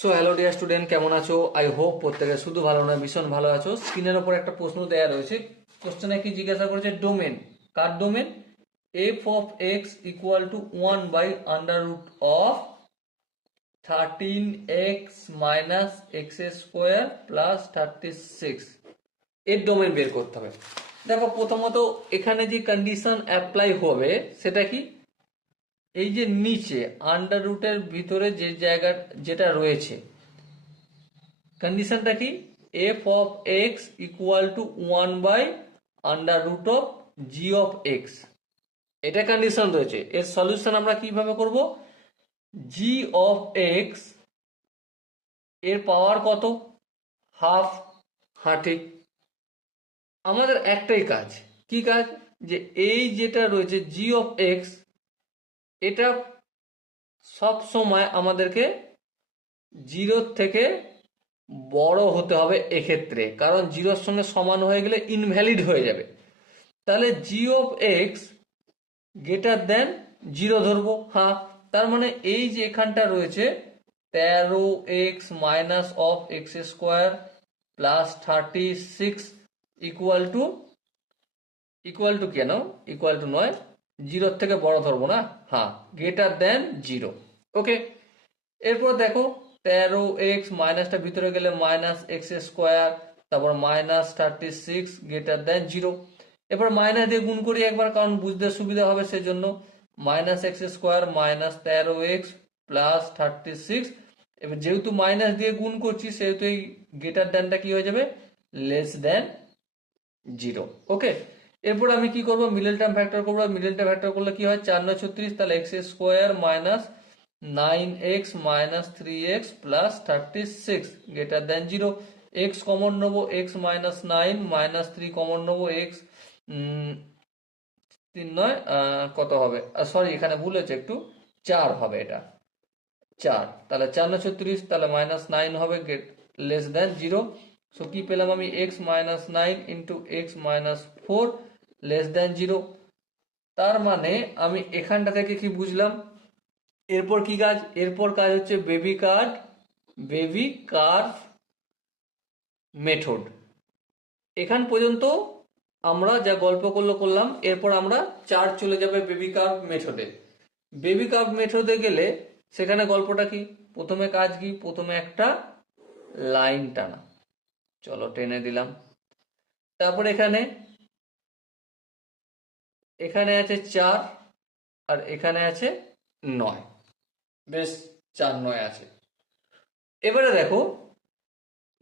So hello dear student কেমন আছো? I hope প্রত্যেকে শুধু ভালো না ভীষণ ভালো আছো। স্ক্রিনের ওপর একটা প্রশ্ন দেওয়া রয়েছে। কোশ্চেনে কি জিজ্ঞাসা করেছে? Domain car domain f of x equal to one by under root of thirteen x minus x square plus thirty six এর ডোমেন বের করতে হবে। দেখো, প্রথমত এখানে যে কন্ডিশন অ্যাপ্লাই হবে, সেটা কি? এই যে নিচে আন্ডার রুটের ভিতরে যে জায়গা, যেটা রয়েছে কন্ডিশনটা কি? F of x equal to one by under root of g of x এটা কন্ডিশন রয়েছে। এর সলিউশন আমরা কীভাবে করব? জি অফ এক্সের পাওয়ার কত? হাফ ঠিক আমাদের একটাই কাজ। কি কাজ? যে এই যেটা রয়েছে জি অফ এক্স এটা সব সময় আমাদেরকে জিরোর থেকে বড় হতে হবে এক্ষেত্রে। কারণ জিরোর সঙ্গে সমান হয়ে গেলে ইনভ্যালিড হয়ে যাবে। তাহলে g of x greater than zero ধরবো। হ্যাঁ তার মানে এই যে এখানটা রয়েছে, তেরো x minus of x square plus thirty six equal to equal to কেন ইকুয়াল টু নয়। জিরোর থেকে বড় ধরবো না? হ্যাঁ গ্রেটার দেন জিরো ওকে এরপর দেখো, তেরো এক্স মাইনাসটা ভিতরে গেলে মাইনাস এক্স স্কোয়ার, তারপর minus thirty six greater than zero এবার মাইনাস দিয়ে গুণ করি একবার, কারণ বুঝতে সুবিধা হবে সেজন্য। মাইনাস এক্স স্কোয়ার মাইনাস তেরো এক্স প্লাস থার্টি সিক্স এবার যেহেতু মাইনাস দিয়ে গুণ করছি, সেহেতু এই গ্রেটার দেনটা কি হয়ে যাবে? লেস দেন জিরো ওকে এরপর আমি কি করব? মিডল টার্ম ফ্যাক্টর করব। মিডল টার্ম ফ্যাক্টর করলে কি হয়? চার নয় ছত্রিশ, তাহলে x square minus nine x minus three x plus thirty six greater than zero x common নেব x minus nine minus three common নেব এক্স তিন নয় কত হবে? সরি এখানে ভুল হয়েছে একটু। চার হবে এটা। চার, তাহলে চার নয় ছত্রিশ, তাহলে মাইনাস নাইন হবে get less than zero so কি পেলাম আমি? X minus nine into x minus four less than zero তার মানে আমি এখানটা থেকে কি বুঝলাম? এরপর কি কাজ? এরপর কাজ হচ্ছে wavy curve wavy curve method এখান পর্যন্ত আমরা যা গল্প করল করলাম, এরপর আমরা চার চলে যাবে বেবি কার্ভ মেথডে বেবি কার্ভ মেথডে গেলে সেখানে গল্পটা কি? প্রথমে কাজ কি? প্রথমে একটা লাইন টানা। চলো টেনে দিলাম। তারপর এখানে এখানে আছে চার আর এখানে আছে নয়। বেশ, চার নয় আছে। এবারে দেখো,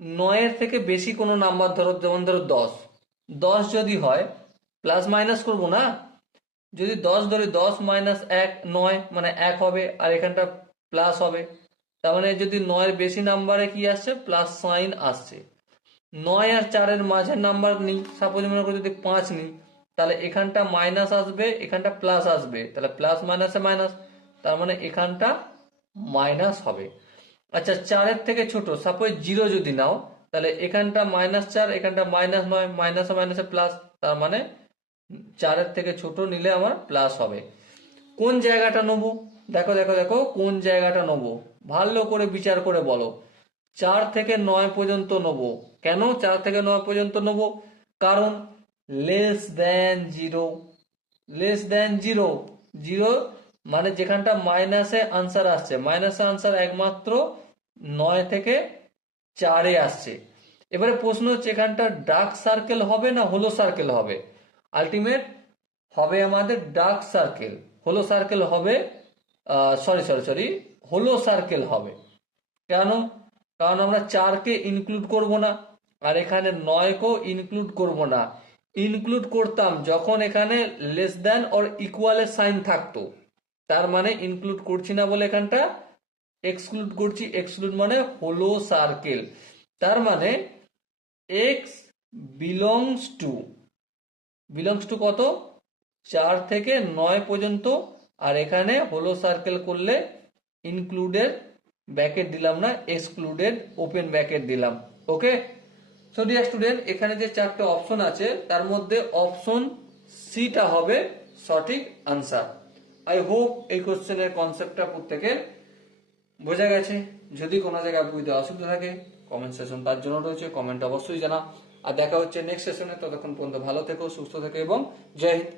নয়ের থেকে বেশি কোনো নাম্বার ধরো, যেমন ধরো দশ। দশ যদি হয় প্লাস মাইনাস করব না? যদি দশ ধরি, দশ মাইনাস এক, নয় মানে এক হবে, আর এখানটা প্লাস হবে। তার মানে যদি নয়ের বেশি নাম্বারে কি আসছে? প্লাস সাইন আসছে। নয় আর চারের মাঝের নাম্বার নিই সাপোজ মনে করি যদি পাঁচ নিই তাহলে এখানটা মাইনাস আসবে, এখানটা প্লাস আসবে। তাহলে প্লাস মাইনাসে মাইনাস তার মানে এখানটা মাইনাস হবে। আচ্ছা চারের থেকে ছোট সাপোজ জিরো যদি নাও, তাহলে এখানটা মাইনাস চার, এখানটা মাইনাস নয় মাইনাসে মাইনাসে প্লাস তার মানে চারের থেকে ছোট নিলে আমার প্লাস হবে। কোন জায়গাটা নেব? দেখো দেখো দেখো, কোন জায়গাটা নেব? ভালো করে বিচার করে বলো। চার থেকে নয় পর্যন্ত নেব। কেন চার থেকে নয় পর্যন্ত নেব? কারণ less than zero less than zero zero মানে যেখানটা মাইনাসে আনসার আসছে। মাইনাসে আনসার একমাত্র নয় থেকে চারে আসছে। এবারে প্রশ্ন হচ্ছে, এখানটা ডার্ক সার্কেল হবে না হলো সার্কেল হবে? আলটিমেট হবে আমাদের ডার্ক সার্কেল হলো সার্কেল হবে সরি সরি সরি হলো সার্কেল হবে। কেন? কারণ আমরা চারকে ইনক্লুড করব না, আর এখানে নয়কেও ইনক্লুড করব না। ইনক্লুড করতাম যখন এখানে লেস দ্যান অর ইকুয়ালের সাইন থাকতো। তার মানে ইনক্লুড করছি না বলে এখানটা এক্সক্লুড করছি এক্সক্লুড মানে হলো সার্কেল তার মানে x belongs to belongs to কত? চার থেকে নয় পর্যন্ত, আর এখানে হলো সার্কেল করলে ইনক্লুডেড ব্যাকেট দিলাম না এক্সক্লুডেড ওপেন ব্যাকেট দিলাম। ওকে সো ডিয়ার স্টুডেন্ট এখানে যে চারটে অপশন আছে, তার মধ্যে অপশন সিটা হবে সঠিক আনসার আই হোপ এই কোশ্চেনের কনসেপ্টটা প্রত্যেকের বোঝা গেছে। যদি কোনো জায়গায় বুঝতে অসুবিধা থাকে কমেন্ট সেশন তার জন্য রয়েছে কমেন্ট অবশ্যই জানা আর দেখা হচ্ছে নেক্সট সেশনে ততক্ষণ পর্যন্ত ভালো থেকো, সুস্থ থেকো এবং জয় হিন্দ।